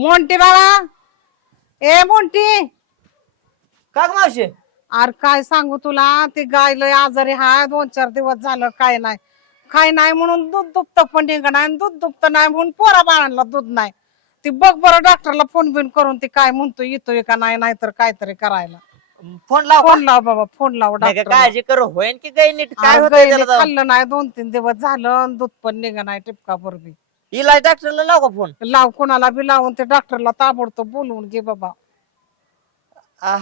Monty बाळा. ए मोंटी. का ग मावशी. अरे काय सांगू तुला? ती गाय लय आजारी हाय. दोन चार दिवस झालं काय नाही. काय नाही म्हणून दूध दुभत पण नाही दूध दुभत नाही म्हणून पोरा बाळांना दूध नाही. ती बघ बरं डॉक्टरला फोन बिन करून ती काय म्हणतो येतोय का नाही नाहीतर काहीतरी करायला. फोन लाव फोन लाव बाबा फोन लाव नाही का डॉक्टर काळजी करू. होईन की काही नीट? काय होत? खाल्लं नाही. दोन तीन दिवस झालं आणि दूध पण निघ नाही टिपका बरोबर इलाज डॉक्टरला लाव का फोन लाव कोणाला बी लावून ते डॉक्टरला ताबडतोब बोलवून घे बाबा.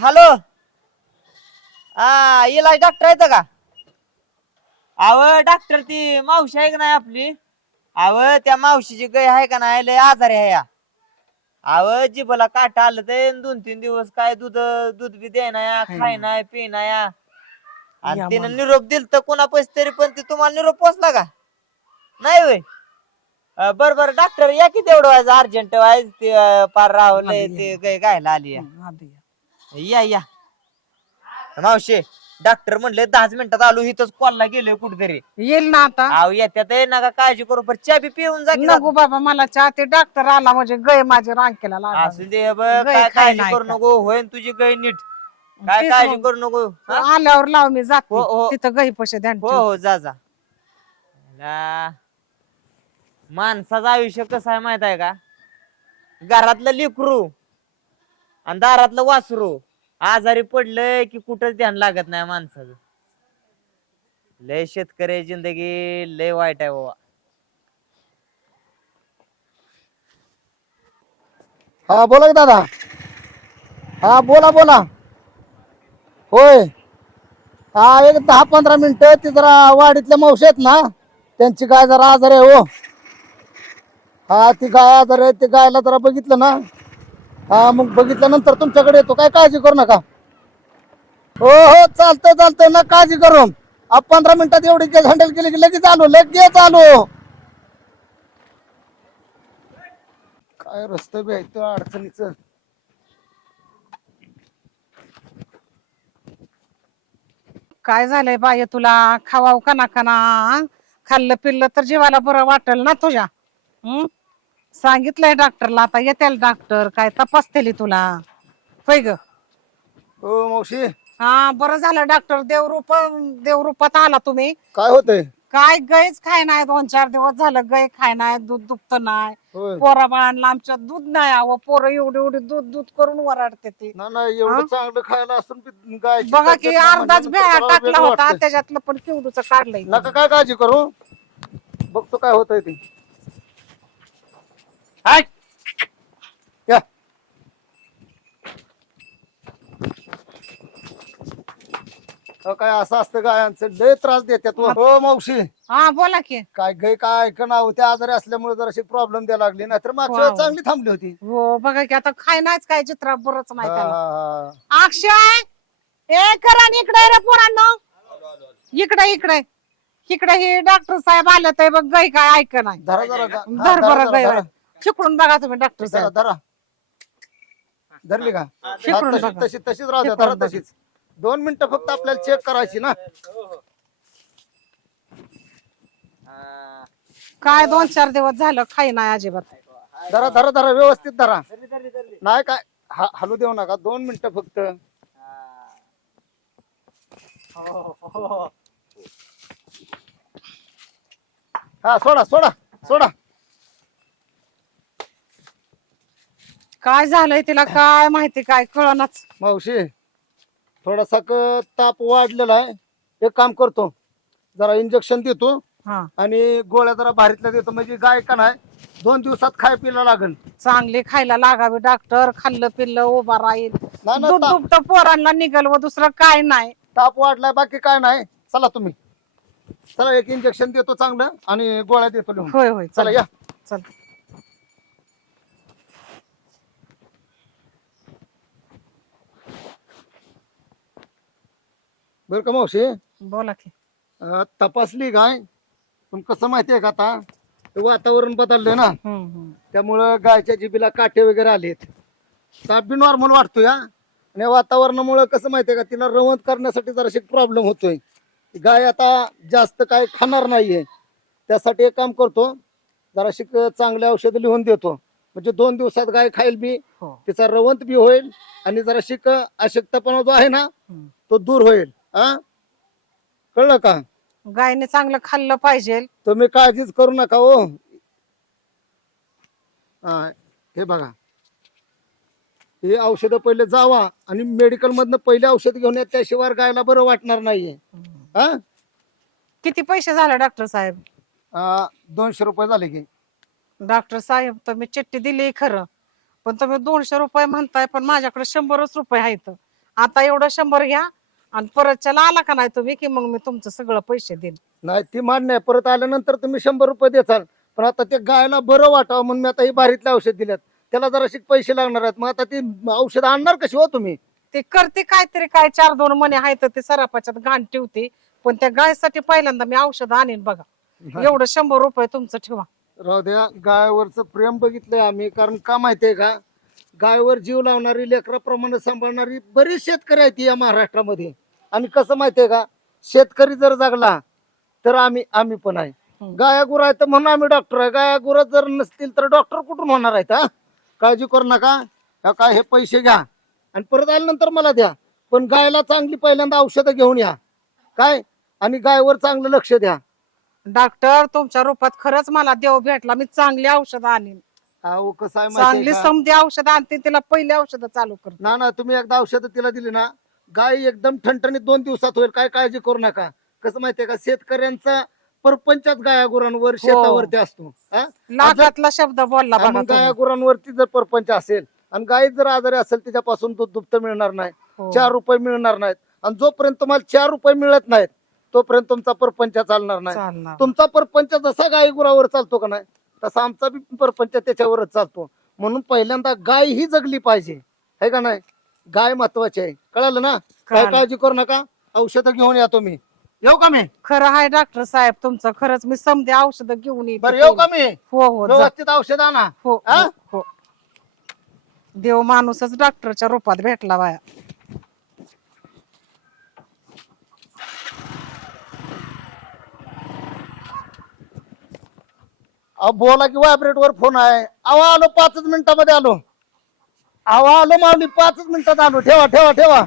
हॅलो? हा इलाज डॉक्टर आहेत का? अव डॉक्टर ती मावशी आहे का नाही आपली? अव त्या मावशीची गाय आहे का नाही? लय आजारी आहे या. अव जिबला काटा आलं ते दोन तीन दिवस काय दूध दूध बी या खाय नाही पिना या आणि या तिनं. निरोप दिल तर कोणा पैसे तरी पण ते तुम्हाला निरोप पोचला का? नाही अं, बर बर डॉक्टर या की तेवढं व्हायचं अर्जंट व्हायचं ते अं, पार राहलंय आधी ते या. गाय गायला आली या. हं, या. या या मावशी डॉक्टर म्हणले दहाच मिनिटात आलो इथंच कॉलला गेलोय कुठेतरी येईल ना आता आव येत्यात ए, नका काळजी करू पण चहा बी पिऊन जा की नको बाबा मला चहा ते डॉक्टर आला म्हणजे गय माझे रांकेला असू लागला दे बघ गाय काय काळजी नाही करू का? नको होईन तुझी गाय नीट काय तेच काळजी मग. करू नको हा? आल्यावर लाव मी जाते हो, हो. तिथं गही पैसे ध्यान हो ठेव. हो जा जा ला, माणसाचं आयुष्य कसं आहे माहीत आहे का? घरातलं लिकरू आणि दारातलं वासरू आजारी पडलंय की कुठंच ध्यान लागत नाही माणसाचं. लय शेतकरी जिंदगी लय वाईट आहे बाबा. हा बोला की दादा. हा बोला बोला. होय. हा एक दहा पंधरा मिनिटं ते जरा वाडीतल्या मावशी आहेत ना त्यांची काय जरा आजार आहे हो. हा ती गाय आजार आहे ते गायला जरा बघितलं ना. हा मग बघितल्यानंतर तुमच्याकडे येतो. काय काळजी करू नका. हो हो चालतंय चालतंय. ना काळजी करू. आप पंधरा मिनिटात एवढी केस हँडल केली की लगेच आलो लगेच आलो. काय रस्ते बी आहेत अडचणीच. काय झालंय बाय तुला? खावाव का ना ना? खाल्लं पिल्लं तर जीवाला बरं वाटेल ना तुझ्या? हम्म सांगितलंय डॉक्टरला आता येतील डॉक्टर काय तपासतेली तुला. होय ग? हो मावशी. हा बरं झालं डॉक्टर देवरूप देवरूपात आला तुम्ही. काय होतंय? काय गायच खाय नाही दोन चार दिवस झालं गाय खाय नाही दूध दुभत नाही होय. पोरा बाळांना आमच्या दूध नाही आवं पोरं एवढी एवढी दूध दूध करून वराडते ती. ना एवढं? चांगलं खायला असून बी बघा की अर्धाच भेळा टाकला होता. त्याच्यातलं पण केवढूच काढलंय. नका काय काळजी करू. बघतो काय होतंय ते. हाय. या अहो, काय असं असतं गायांचं लय त्रास देतात हो. हो मावशी. हा बोला की. काय गाय काय ऐकणं होते आजारी असल्यामुळे जराशी प्रॉब्लेम द्यायला लागली नाहीतर मागच्या वेळेस वाव. चांगली थांबली होती. हो बघा की आता खाय नाहीच काय चित्रा बरंच नाही हा, त्याला. हा, हा. अक्षय! ए करा न इकडे रे पोरांनो. इकडे इकडे. इकडे हे डॉक्टर साहेब आले तर बघ गाय काय ऐक नाही धरा जरा हा, धर धरा, बरं धरा. शिकडून बघा तुम्ही डॉक्टर धरा साहेब. धरा धरली का? हा, शिकडून तशी- बघा. तशी तशीच राहू द्या धरा. तशीच. दोन मिनिटं फक्त आपल्याला चेक करायची ना. हा. काय दोन चार दिवस झालं खाई नाही अजिबात. धरा धरा धरा व्यवस्थित धरा. नाही काय हा- हलू देऊ नका. दोन मिनिटं फक्त. हा सोडा सोडा सोडा. काय झालंय तिला काय माहिती काय कळनाच. मावशी थोडासा क- ताप वाढलेला आहे. एक काम करतो. जरा इंजेक्शन देतो हा. आणि गोळ्या जरा भारीतल्या देतो. म्हणजे गाय का नाही दोन दिवसात खाय पिला लागेल. चांगली खायला लागावी डॉक्टर खाल्लं पिल्लं उभा राहील. नाही ना दूध ताप. दुभत पोरांना निघल व दुसरं काय नाही. ताप वाढलाय बाकी काय नाही. चला तुम्ही. चला एक इंजेक्शन देतो चांगलं आणि गोळ्या देतो लिहून. होय होय चला या. चल. बरं का मावशी? बोला की. अं, तपासली गाय पण कसं माहितीये का आता? ते वातावरण बदललंय ना. हम्म, हम्म. त्यामुळं गायच्या जिबीला काटे वगैरे आलेत. ताप बी नॉर्मल वाटतोय हा. आणि या वातावरणामुळं कसं माहितीये का? तिला रवंत करण्यासाठी जराशी प्रॉब्लेम होतोय. गाय आता जास्त काय खाणार नाहीये. त्यासाठी एक काम करतो जराशी चांगले औषध लिहून देतो. म्हणजे दोन दिवसात गाय खाईल बी हो. तिचा रवंत बी होईल आणि जरा शिक अशक्तपणा जो आहे ना हम्म. तो दूर होईल. हा? कळलं का? गायने चांगलं खाल्लं पाहिजे. तुम्ही काळजीच करू नका हो. हा हे बघा. हे औषधं पहिले जावा आणि मेडिकल मधनं पहिले औषध घेऊन या त्याशिवाय गायला बरं वाटणार नाहीये. हा? किती पैसे झाले डॉक्टर साहेब? आ, दोनशे रुपये झाले की. डॉक्टर साहेब तुम्ही चिठ्ठी दिली खरं. पण तुम्ही दोनशे रुपये म्हणताय पण माझ्याकडे शंभरच रुपये आहेत. आता एवढं शंभर घ्या आणि परतच्याला आला का नाही तुम्ही की मग मी तुमचं सगळं पैसे देईन. नाही ती मान्य आहे. परत आल्यानंतर तुम्ही शंभर रुपये देसाल पण आता ते गायला बरं वाटावं म्हणून मी आता ही बारीतले औषध दिल्यात. त्याला जराशी पैसे लागणार आहेत. मग आता ती औषध आणणार कशी हो तुम्ही? ते करते काहीतरी काय चार दोन मने आहेत ते सरापाच्यात घाण ठेवते. पण त्या गायसाठी पहिल्यांदा मी औषध आणीन बघा. एवढं शंभर रुपये तुमचं ठेवा. राहू द्या. गायवरचं प्रेम बघितलंय आम्ही. कारण का माहितीये का? गायवर जीव लावणारी लेकराप्रमाणे सांभाळणारी बरीच शेतकरी आहेत या महाराष्ट्रामध्ये. आणि कसं माहितीये का? शेतकरी जर जगला तर आम्ही आम्ही पण आहे. गाया गुरु आहेत तर म्हणून आम्ही डॉक्टर आहे. गाया गुरु जर नसतील तर डॉक्टर कुठून होणार आहेत हा? काळजी करू नका. ह्या काय हे पैसे घ्या. आणि परत आल्यानंतर मला द्या. पण गायला चांगली पहिल्यांदा औषधं घेऊन या. काय? आणि गायवर चांगलं लक्ष द्या. डॉक्टर तुमच्या रूपात खरंच मला देव भेटला. मी चांगली औषध आणीन. अहो कसं आहे चांगली का? समधी औषध आणते तिला पहिले औषध चालू कर ना ना तुम्ही एकदा औषध तिला दिली ना गाय एकदम ठणठणीत दोन दिवसात होईल काय काळजी करू नका कसं माहितीये का शेतकऱ्यांचा परपंचाच गाया गुरांवर शेतावरती असतो हा? लाखातला शब्द बोलला आणि बघा मग गाया तुम्ही. गुरांवरती जर परपंच असेल आणि गाय जर आजारी असेल तिच्यापासून दूध दुभत मिळणार नाही हो. चार रुपये मिळणार नाहीत आणि जोपर्यंत तुम्हाला चार रुपये मिळत नाहीत तोपर्यंत तुमचा परपंच चालणार नाही चालणार तुमचा परपंच जसा गाई गुरावर चालतो का नाही तसा आमचा बी परपंच त्याच्यावरच चालतो. म्हणून पहिल्यांदा गाय ही जगली पाहिजे. है का नाही? गाय महत्वाची आहे. कळालं ना? काय कळालं. काळजी करू नका. औषधं घेऊन या तुम्ही. येऊ का मी? खरं आहे डॉक्टर साहेब तुमचं खरंच मी समधी औषध घेऊन येते बरं येऊ का मी? हो हो जा. व्यवस्थित औषध आणा. हो हा? हो, हो. देव माणूसच डॉक्टरच्या रूपात भेटला बाया. अहो बोला की व्हायब्रेट वर फोन आहे. अहो आलो पाचच मिनिटामध्ये आलो. अहो आलो माऊली पाचच मिनिटात आलो. ठेवा ठेवा ठेवा.